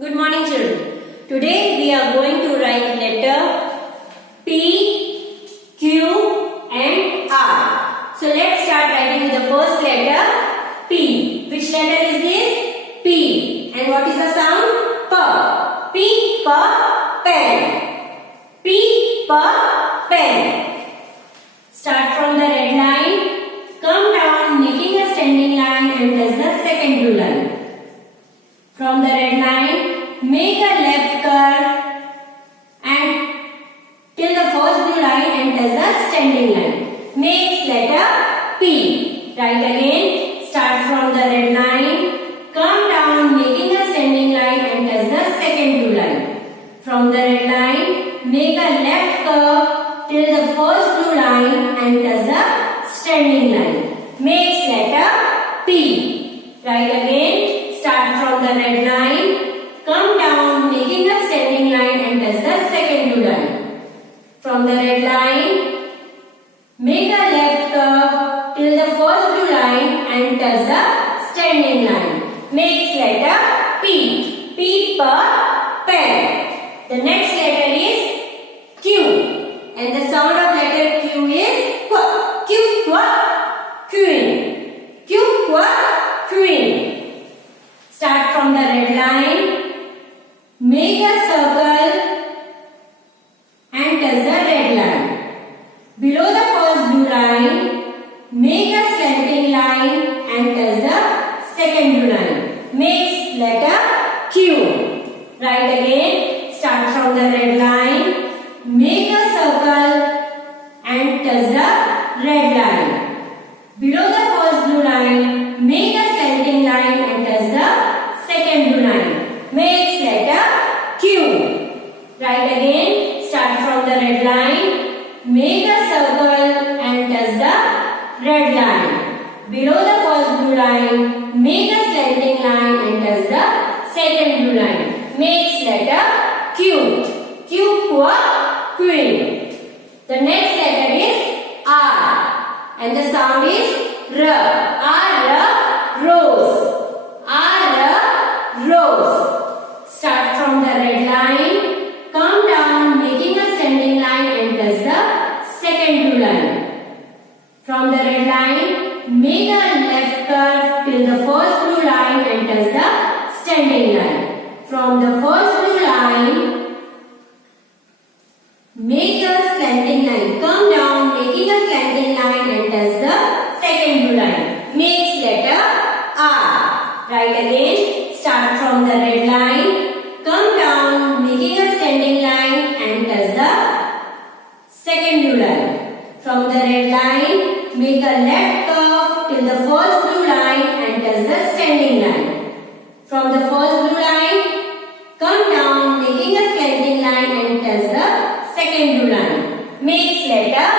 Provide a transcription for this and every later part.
Good morning, children. Today we are going to write letter P, Q and R. So let's start writing with the first letter P. Which letter is this? P. And what is the sound? P. P for pen. P for pen. Start from the red line. Come down making a standing line and touch the second blue line. From the red line, make a left curve and till the first blue line and touch the standing line. Makes letter P. Write again. Start from the red line. Come down making a standing line and touch the second blue line. From the red line, make a left curve till the first blue line and touch the standing line. Makes letter P. Write again. Start from the red line, come down making a standing line and touch the second blue line. From the red line, make a left curve till the first blue line and touch the standing line. Makes letter P. P for pen. The next letter is Q. And the sound of letter Q is Q. Q, queen. Q, queen. Start from the red line, make a circle and touch the red line. Below the first blue line, make a slanting line and touch the second blue line. Makes letter Q. Write again. Start from the red line, make a circle and touch the red line. Below the first blue line, make a slanting line and touch the second blue line. Makes letter Q. Write again. Start from the red line. Make a circle and touch the red line. Below the first blue line, make a slanting line and touch the second blue line. Makes letter Q. Q for queen. The next letter is R. And the sound is R. R, rose. Rose. Start from the red line, come down making a standing line and touch the second blue line. From the red line, make a left curve till the first blue line and touch the standing line. From the first blue line, make a slanting line. Come down making a slanting line and touch the second blue line. Makes letter R. Write again. Start from the red line, come down making a standing line and touch the second blue line. From the red line, make a left curve till the first blue line and touch the standing line. From the first blue line, come down making a slanting line and touch the second blue line. Makes letter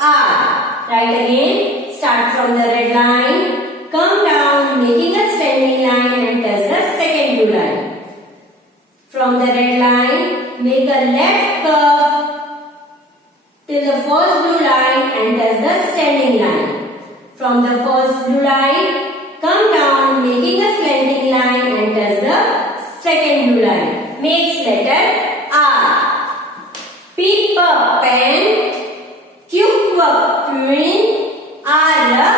R. Write again. Start from the red line, come down making a standing line and touch the second blue line. From the red line, make a left curve till the first blue line and touch the standing line. From the first blue line, come down making a slanting line and touch the second blue line. Makes letter R. P for pen, Q for queen, R